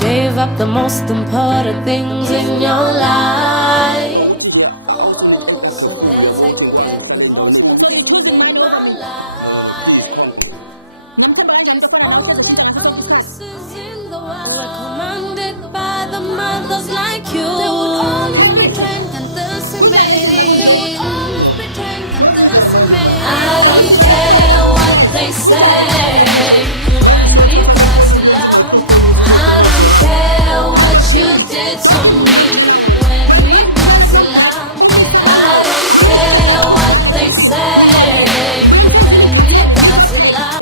Gave up the most important things in your life. So let's take the most of things in my life. If all the answers in the world were commanded by the mothers like you, they would always pretend underestimated. They would always pretend underestimated. I don't care what they say. When we cross the line, I don't care what you did to me. When we cross the line, I don't care what they say. When we cross the line.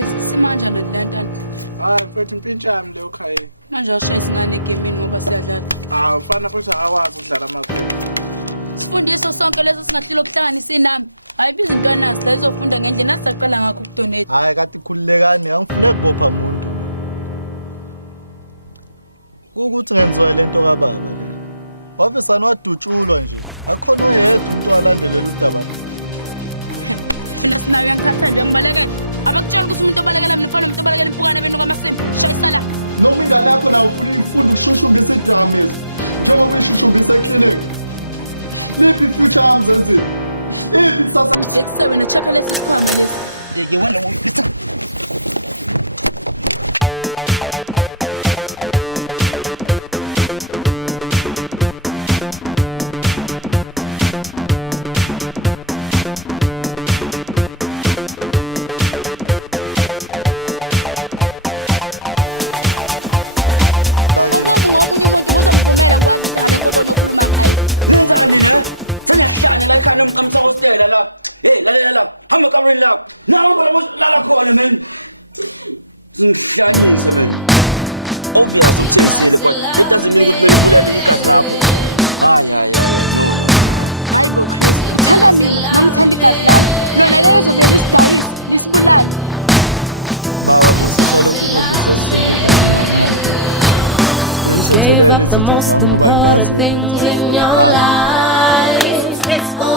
Gave up the most important things in your life.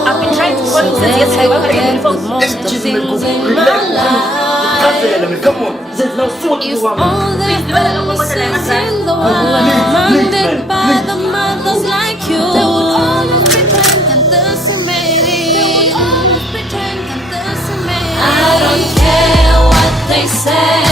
I've been trying to call you since yesterday. Why can't you The most of things in my life. Come on, there's no soul If all the answers in the world were commanded by the mothers like you, they would always pretend underestimated. They would always pretend underestimated. I don't care what they say.